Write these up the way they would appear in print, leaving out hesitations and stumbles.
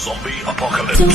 Zombie Apocalypse.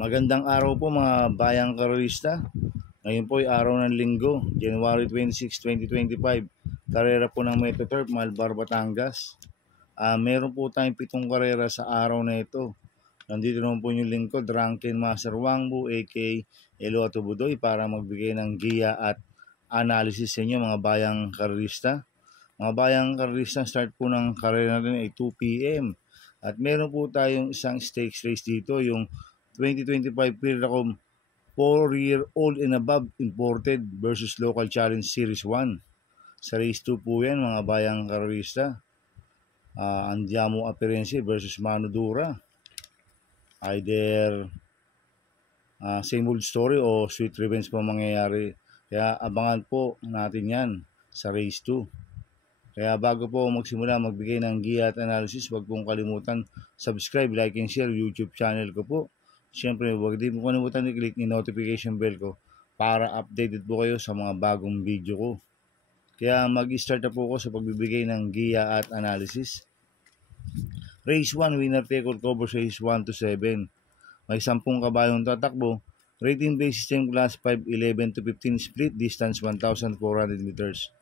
Magandang araw po mga bayang karerista. Ngayon po ay araw ng linggo, January 26, 2025. Karera po ng Metoturf, Malbar, Batangas. Meron po tayong 7 karera sa araw na ito. Nandito naman po yung lingkod, Drunken Master Wangbu, aka Eloto Budoy, para magbigay ng giya at analysis sa inyo mga bayang karerista. Mga bayang karerista, start po ng karera natin ay 2 p.m. At meron po tayong isang stakes race dito, yung 2025 Piracom 4-year-old and above imported versus local challenge series 1. Sa race 2 po yan mga bayang karerista. Andiamo Apperense versus Mano Dura. Either same old story o sweet revenge po mangyayari. Kaya abangan po natin yan sa race 2. Kaya bago po magsimula magbigay ng giya at analysis, huwag pong kalimutan subscribe, like, and share YouTube channel ko po. Siyempre, huwag din po kalimutan i-click yung notification bell ko para updated po kayo sa mga bagong video ko. Kaya mag-start na po ako sa pagbibigay ng giya at analysis. Race 1, winner take all covers race 1 to 7. May 10 kabayong tatakbo. Rating base system class 5, 11 to 15 split, distance 1,400 meters.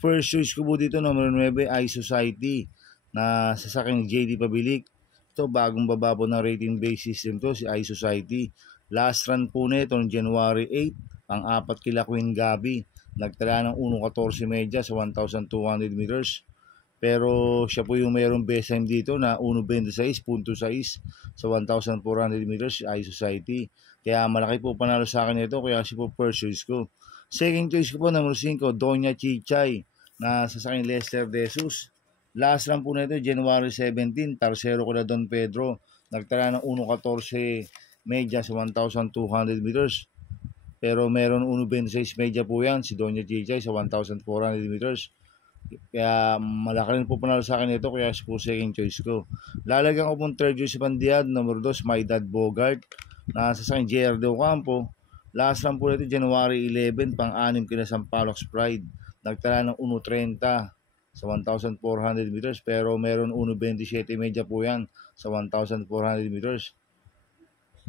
First choice ko po dito, number 9, iSociety na sasaking JD Pabilik. Ito, bagong baba po ng rating base system to, si iSociety. Last run po nito noong January 8, ang 4 kila Queen Gabi. Nagtala ng 1.14 media sa 1,200 meters. Pero siya po yung mayroong best time dito na 1.26.6 sa 1,400 meters, si iSociety. Kaya malaki po panalo sa akin ito, kaya siya po first choice ko. Second choice ko po, number 5, Doña Chichay na sasaking Lester De Jesus. Last run po nito, January 17, Tarsero ko na Don Pedro. Nagtala ng 1.14 media sa 1,200 meters. Pero meron 1.26 media po yan, si Doña Chichay sa 1,400 meters. Kaya malaki rin po panalo sa akin ito, kaya po second choice ko. Lalagyan ko pong third choice sa Pandiad, number 2, My Dad Bogart. Na sasaking JR De Ocampo. Last run po nito, January 11, pang-6 kina Sampaloc Pride. Nagtala ng 1.30 sa 1,400 meters, pero meron 1.27 media po yan sa 1,400 meters.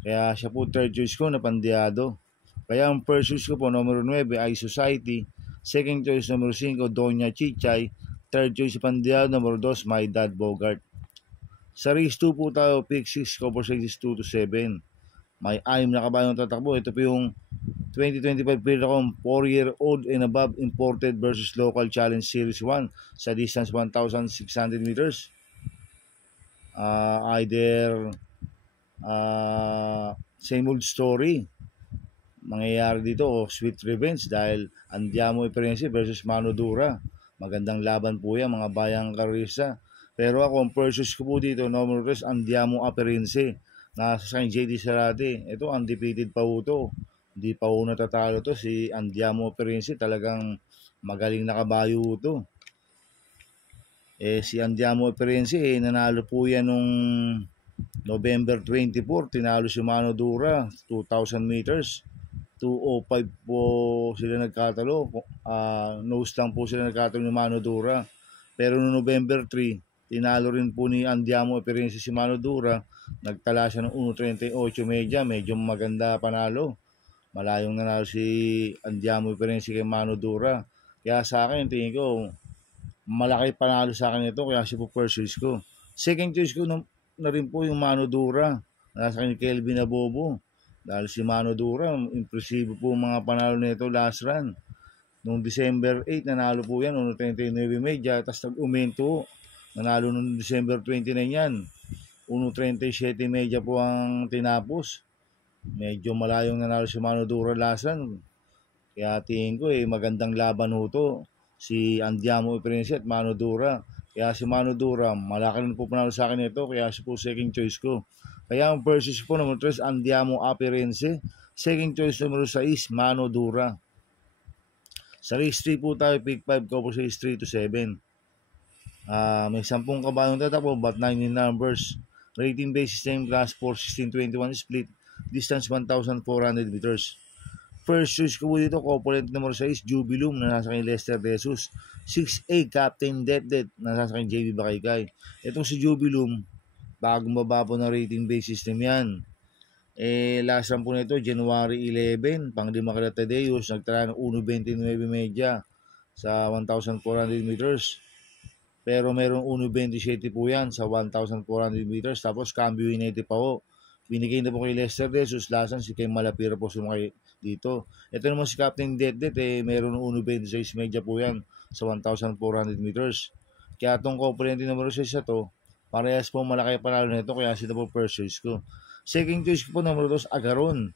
Kaya siya po third choice ko na Pandiado. Kaya ang first choice ko po, number 9, iSociety. Second choice, number 5, Doña Chichay. Third choice, Pandiado. Number 2, My Dad Bogart. Sa race 2 po tayo, pick 6, cover 6 2 to 7. May 6 na kabayong tatakbo. Ito po yung 2025 Piracom 4-year-old and above imported versus local challenge series 1 sa distance 1,600 meters. Either same old story mangyayari dito o sweet revenge dahil Andiamo Apperense versus Mano Dura. Magandang laban po yan mga bayang karerista. Pero ako ang purchase ko po dito, number 3, Andiamo Apperense na sa JD Sarate. Ito undefeated pa po ito. Hindi pa po natatalo to si Andiamo Apperense. Talagang magaling na kabayo to. Si Andiamo Apperense nanalo po yan nung November 24. Tinalo si Mano Dura 2,000 meters. 2:05 po sila nagkatalo. Nose lang po sila nagkatalo ni Mano Dura. Pero noong November 3, tinalo rin po ni Andiamo Apperense si Mano Dura. Nagtala siya ng 1.38 media. Medyo maganda panalo. Malayong nanalo si Andiamo Apperense kay Mano Dura. Kaya sa akin, tingin ko, malaki panalo sa akin ito. Kaya siya po first choice ko. Second choice ko na rin po yung Mano Dura. Nasa kanya Kelvin Abobo. Dahil si Mano Dura, impresibo po mga panalo nito last run. Noong December 8, nanalo po yan. 1.39 media. Tapos nag-umento. Nanalo noong December 29 yan. 1.37 media po ang tinapos. Medyo malayong nanalo si Mano Dura last run. Kaya tingin ko magandang laban ho to. Si Andiamo Apperense at Mano Dura. Kaya si Mano Dura, malaki rin po panalo sa akin ito. Kaya siya po second choice ko. Kaya ang first choice po numero 3, Andiamo Aperense. Second choice numero 6, Mano Dura. Sa race 3 po tayo, pick 5, cover race 3 to 7. May 10 kabayong tatakbo, but 9 in numbers. Rating base system, class 4, 16-21 split, distance 1,400 meters. First choice ko po dito, component number 6, Jubilum, na nasa kay Lester De Jesus. 6A, Captain Det, na nasa kay JB Bakaykay. Itong si Jubilum, bagong baba po ng rating base system yan. Last run po nito, January 11, pang-lima kila Tadeus, nagtala ng 1.29 media sa 1,400 meters. Pero meron 1.27 po yan sa 1,400 meters. Tapos cambio inete pa po. Binigay na po kay Lester De Jesus. Lasan si kay Malapira po sumakay dito. Ito naman si Captain Det, meron 1.26 media po yan sa 1,400 meters. Kaya itong component numero 6 na to, parehas po malaki panalo nito, kaya sila po first choice ko. Second choice ko po numero 2, Agaron,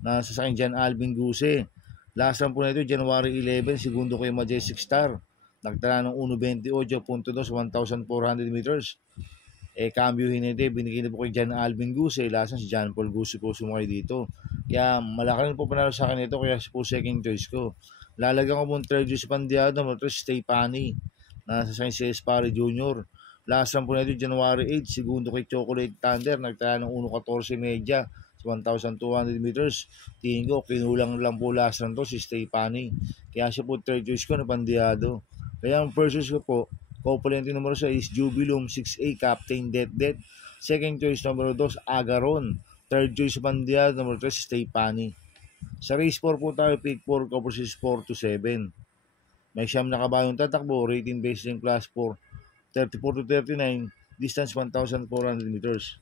na sa akin Jan Alvin Guse. Last run po nito, January 11, segundo kay Majestic Star. Nagtala ng 1.28.2 sa 1,400 meters. Cambio hinete, binigay na po kay Jan Alvin Guse. Last run si John Paul Guse po sumakay dito. Kaya malaki rin po panalo sa akin ito, kaya po second choice ko. Lalagyan ko po ng third choice pandiado, numero 3, Stay Pani, na sa akin si Espari Jr. Last run po na ito, January 8, segundo kay Chocolate Thunder, nagtala ng 1.14 media sa 1,200 meters. Tingin ko, kinulang lang po last run to si Stay Pani. Kaya siya po third choice ko na pandiado. Kaya ang first choice ko po, component numero 6, Jubilum. 6A, Captain Det. Second choice numero 2, Agaron. Third choice pandiado, numero 3, Stay Pani. Sa race 4 po tayo, pick 4, cover 4 to 7. May siyam na kabayong tatakbo, rating based in class 4, 34 to 39, distance 1,400 meters.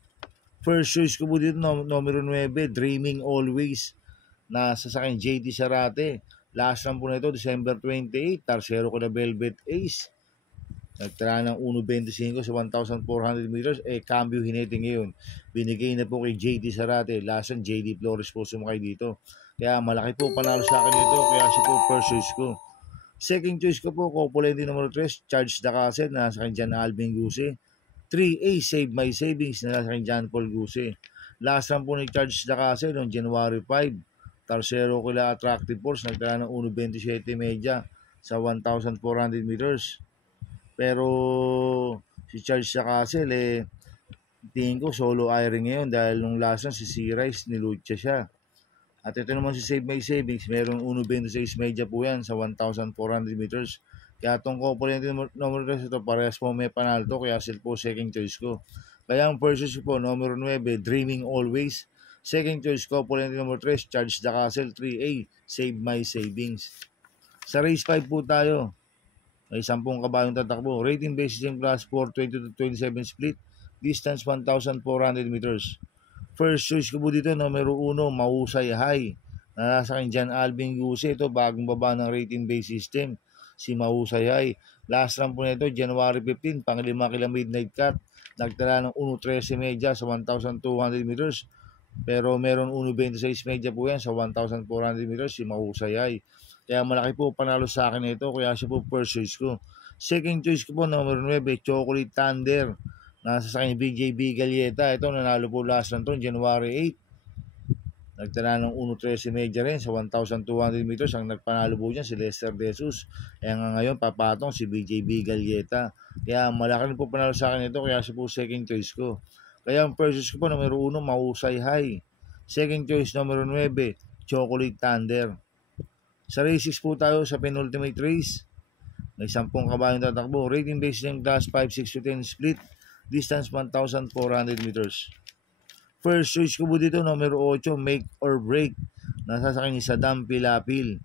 First choice ko po dito, numero 9, Dreaming Always, na sasakin JT Sarate. Last run po na ito, December 28, tarsero ko na Velvet Ace. Nagtala ng 1.25 sa 1,400 meters. Cambio hinete ngayon. Binigay na po kay JT Sarate. Last run, JD Flores po sumakay dito. Kaya malaki po panalo sa akin ito, kaya siya po first choice ko. Second choice ko po, component numero 3, Charge the Castle, na nasa kay Jan Alvin Guse. 3A, Save My Savings, na nasa kay John Paul Guse. Last run po ni Charge the Castle noong January 5. Tarsero kila Attractive Force, nagtala ng 1.27 media sa 1,400 meters. Pero si Charge the Castle, tingin ko solo airing ngayon dahil nung last run si C-Rice nilucha siya. At ito naman si Save My Savings, meron 1.26 media po yan sa 1,400 meters. Kaya itong component numero 3 ito, parehas po may panalo to, kaya sila po second choice ko. Kaya ang first choice po, numero 9, Dreaming Always. Second choice, component numero 3, Charge the Castle. 3A, Save My Savings. Sa race 5 po tayo, may 10 kabayong tatakbo. Rating basis in class 4, 20 to 27 split, distance 1,400 meters. First choice ko po dito, numero 1, Mahusay High, na nasa kay Jan Alvin Guse. Ito, bagong baba ng rating base system, si Mahusay High. Last run po nito, January 15, pang-5 kila Midnight Cut. Nagtala ng 1.13 media sa 1,200 meters. Pero meron 1.26 media po yan sa 1,400 meters, si Mahusay High. Kaya malaki po panalo sa akin ito, kaya siya po first choice ko. Second choice ko po, numero 9, Chocolate Thunder, nasa sa kanya BJB Galieta. Ito, nanalo po last run to, January 8. Nagtala ng 1.13 media rin sa 1,200 meters. Ang nagpanalo po dyan si Lester De Jesus. Kaya nga ngayon papatong si BJB Galieta. Kaya malaki rin po panalo sa akin ito, kaya siya po second choice ko. Kaya ang first choice ko po, numero 1, Mahusay High. Second choice, numero 9, Chocolate Thunder. Sa race 6 po tayo, sa penultimate race. May 10 kabayong tatakbo. Rating based ng class 5, 6 to 10 split, distance 1,400 meters. First choice ko po dito, numero 8, Make or Break, nasa sa kanya Saddam Pilapil.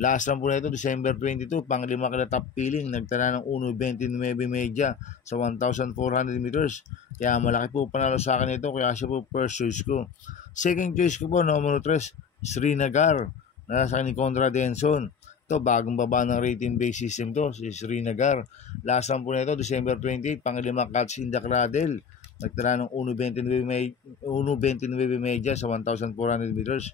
Last run po na ito, December 22, pang-5 kila Top Peeling, nagtala ng 1.29 media sa 1,400 meters. Kaya malaki po panalo sa akin ito, kaya siya po first choice ko. Second choice ko po, numero 3, Srinagar, nasa kanya Conrad Denson. Ito, bagong baba ng rating base system to, si Srinagar. Last run po na ito, December 28, pang-5 catch in the cradle. Nagtala ng 1.29 media sa 1,400 meters.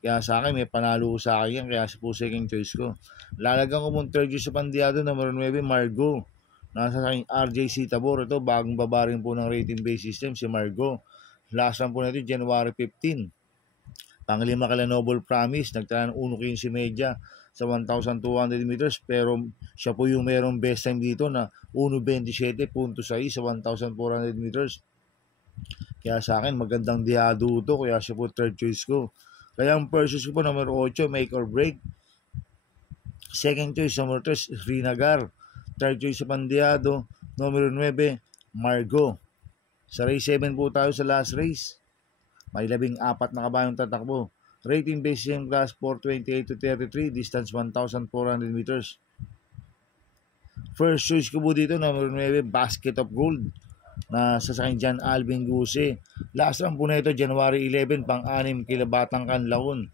Kaya sa akin, may panalo sa akin yan, kaya sa po second choice ko. Lalagyan ko mong third choice sa pandiado, numero 9, Margo. Nasa sa akin, RJC Tabor. Ito, bagong baba rin po ng rating base system, si Margo. Last run po natin January 15. Panglima kala Noble Promise, nagtala ng 1.15 media sa 1,200 meters, pero siya po yung merong best time dito na 1.27.6 sa 1,400 meters. Kaya sa akin magandang diyado to, kaya siya po third choice ko. Kaya ang first choice ko po number 8, Make or Break. Second choice number 3, Rinagar. Third choice sa pandiyado number 9, Margo. Sa race 7 po tayo sa last race. May 14 na kabayong tatakbo. Rating based yung class 428 to 33, distance 1,400 meters. First choice ko po dito, number 9, Basket of Gold, na sasakyan dyan Alvin Guse. Last run po na ito, January 11, pang-6 kilabatang Kanlaon.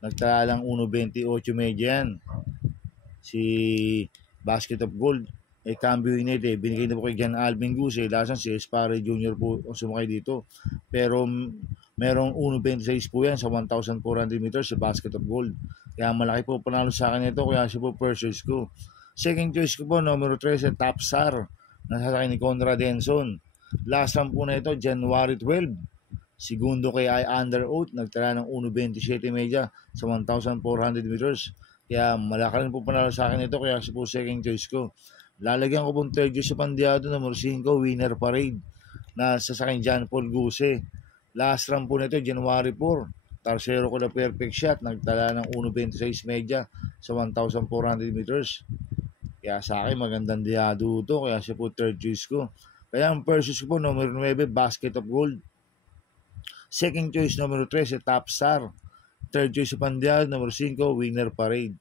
Nagtala lang 1.28 medya yan. Si Basket of Gold, Cambio United, binigay na po kay Jan Alvin Guse. Last run si Espare Jr. po ang sumakay dito. Pero merong 1.26 po yan sa 1,400 meters sa Basket of Gold. Kaya malaki po panalo sa akin ito, kaya siya po first choice ko. Second choice ko po, numero 13, Tapsar, nasasakay ni Conrad Henson. Last run po na ito, January 12. Segundo kay I Under Oath, nagtala ng 1.27 media sa 1,400 meters. Kaya malaki rin po panalo sa akin ito, kaya siya po second choice ko. Lalagyan ko pong third choice sa pandiyado, numero 5, Winner Parade, na sasakyan John Paul Guse. Last run po nito, January 4. Tarsero ko na perfect shot, nagtala ng 1.26 media sa 1,400 meters. Kaya sa akin, magandang diyado ito, kaya siya po third choice ko. Kaya ang first choice ko po, numero 9, Basket of Gold. Second choice, numero 13, Top Star. Third choice sa pandiyado, numero 5, Winner Parade.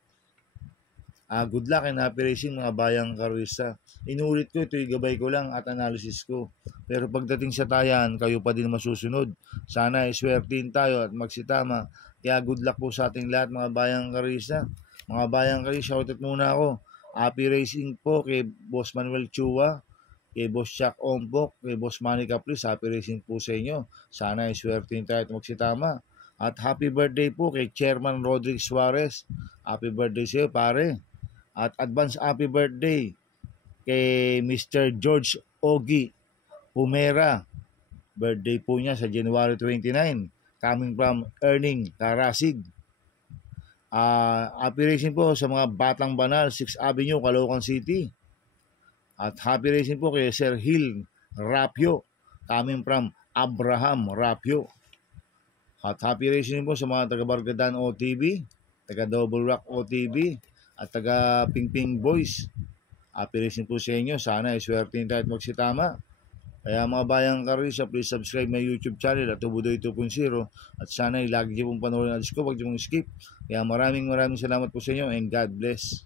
Good luck and happy racing mga bayang karwista. Inulit ko, ito yung gabay ko lang at analysis ko. Pero pagdating sa tayan, kayo pa din masusunod. Sana iswertin tayo at magsitama. Kaya good luck po sa ating lahat mga bayang karwista. Mga bayang karwista, shoutout muna ako. Happy racing po kay Boss Manuel Chua, kay Boss Chuck Ompok, kay Boss Manny Capris. Happy racing po sa inyo. Sana iswertin tayo at magsitama. At happy birthday po kay Chairman Rodrick Suarez. Happy birthday sa iyo, pare. At advance happy birthday kay Mr. George Ogie Pumera. Birthday po niya sa January 29. Coming from Erning, Karasig. Happy racing po sa mga Batang Banal, 6th Avenue, Caloocan City. At happy racing po kay Sir Hill Rapio, coming from Abraham Rapio. At happy racing po sa mga taga Bargadan OTV, taga Double Rock OTV, at taga Pingping Boys. Happy racing po sa inyo. Sana iswertin tayo at magsitama. Kaya mga bayang karisa, please subscribe my YouTube channel at Tubudoy 2.0. At sana lagi niyo pong panoorin ang ko, huwag niyo mong skip. Kaya maraming salamat po sa inyo and God bless.